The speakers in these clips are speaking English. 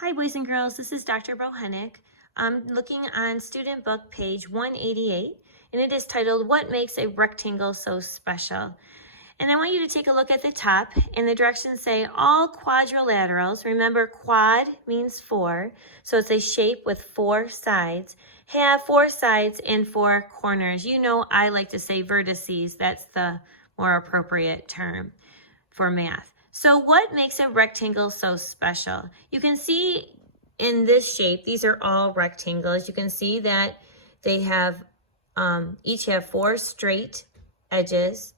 Hi boys and girls, this is Dr. Bohenick. I'm looking on student book page 188 and it is titled, What Makes a Rectangle So Special? And I want you to take a look at the top and the directions say all quadrilaterals, remember quad means four, so it's a shape with four sides, have four sides and four corners. You know I like to say vertices, that's the more appropriate term for math. So what makes a rectangle so special? You can see in this shape, these are all rectangles. You can see that they have, each have four straight edges,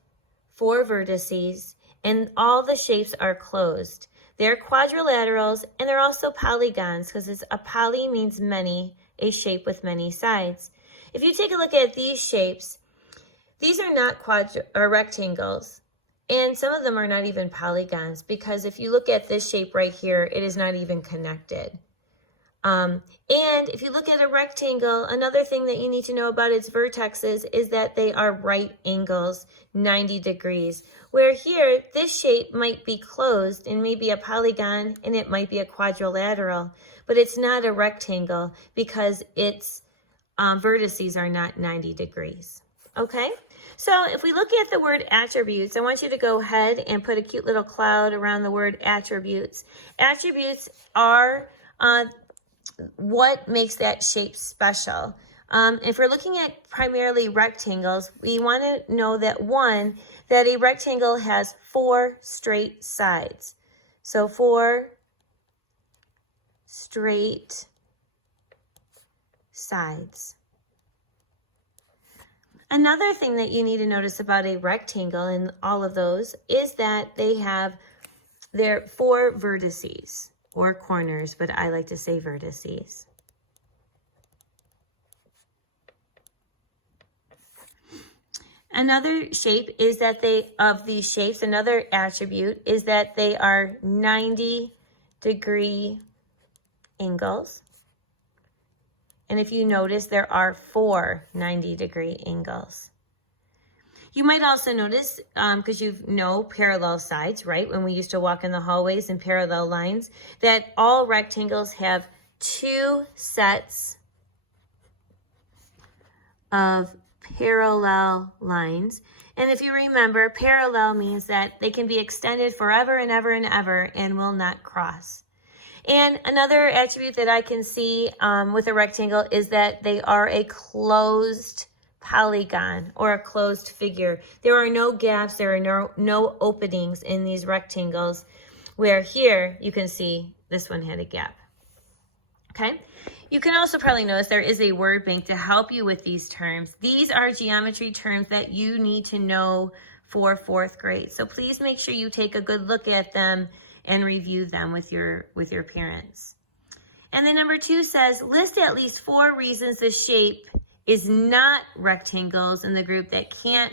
four vertices, and all the shapes are closed. They're quadrilaterals and they're also polygons because a poly means many, a shape with many sides. If you take a look at these shapes, these are not rectangles. And some of them are not even polygons because if you look at this shape right here, it is not even connected. And if you look at a rectangle, another thing that you need to know about its vertexes is that they are right angles, 90 degrees. Where here, this shape might be closed and maybe a polygon and it might be a quadrilateral, but it's not a rectangle because its vertices are not 90 degrees. Okay? So if we look at the word attributes, I want you to go ahead and put a cute little cloud around the word attributes. Attributes are what makes that shape special. If we're looking at primarily rectangles, we want to know that that a rectangle has four straight sides. So four straight sides. Another thing that you need to notice about a rectangle and all of those is that they have their four vertices or corners, but I like to say vertices. Another shape is that another attribute is that they are 90-degree angles. And if you notice, there are four 90-degree angles. You might also notice, because you know parallel sides, right? When we used to walk in the hallways in parallel lines, that all rectangles have two sets of parallel lines. And if you remember, parallel means that they can be extended forever and ever and ever and will not cross. And another attribute that I can see with a rectangle is that they are a closed polygon or a closed figure. There are no gaps, there are no openings in these rectangles, where here you can see this one had a gap. Okay? You can also probably notice there is a word bank to help you with these terms. These are geometry terms that you need to know for fourth grade. So please make sure you take a good look at them and review them with your parents. And then number 2 says, list at least 4 reasons the shape is not rectangles in the group that can't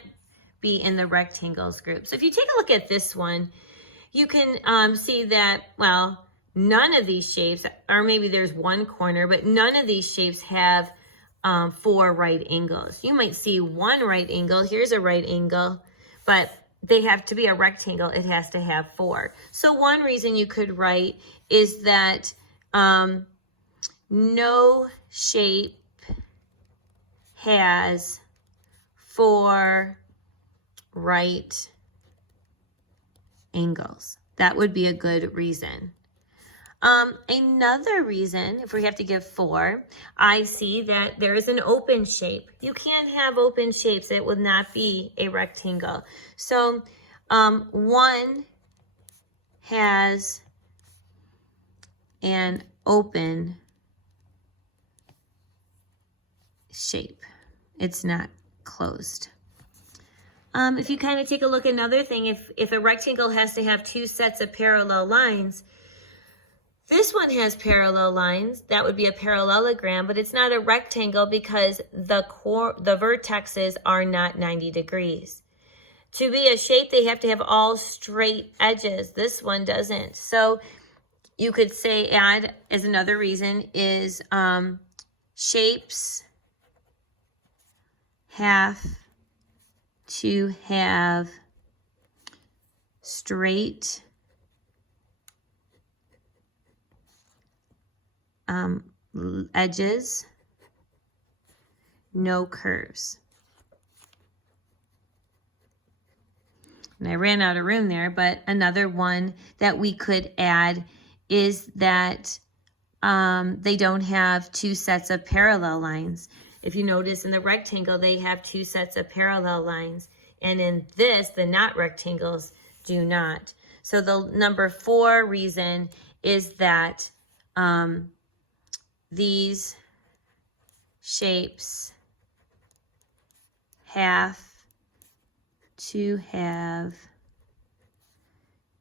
be in the rectangles group. So if you take a look at this one, you can see that, well, none of these shapes, or maybe there's one corner, but none of these shapes have 4 right angles. You might see one right angle. Here's a right angle, but they have to be a rectangle. It has to have 4. So one reason you could write is that no shape has 4 right angles. That would be a good reason. Another reason, if we have to give 4, I see that there is an open shape. You can't have open shapes. It would not be a rectangle. So 1 has an open shape. It's not closed. If you kind of take a look, another thing, if a rectangle has to have 2 sets of parallel lines, this one has parallel lines. That would be a parallelogram, but it's not a rectangle because the vertexes are not 90 degrees. To be a shape, they have to have all straight edges. This one doesn't. So you could say, add as another reason is shapes have to have straight edges, no curves. And I ran out of room there, but another one that we could add is that they don't have two sets of parallel lines. If you notice in the rectangle, they have two sets of parallel lines. And in this, the not rectangles do not. So the number 4 reason is that these shapes have to have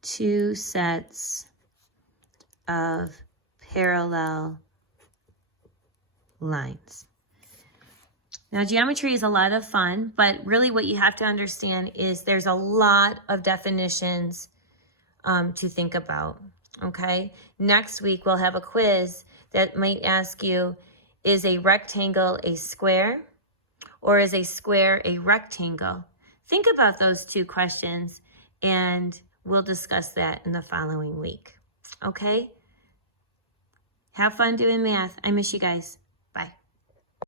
two sets of parallel lines. Now, geometry is a lot of fun, but really what you have to understand is there's a lot of definitions to think about, okay? Next week, we'll have a quiz that might ask you, is a rectangle a square or is a square a rectangle? Think about those 2 questions and we'll discuss that in the following week, okay? Have fun doing math. I miss you guys.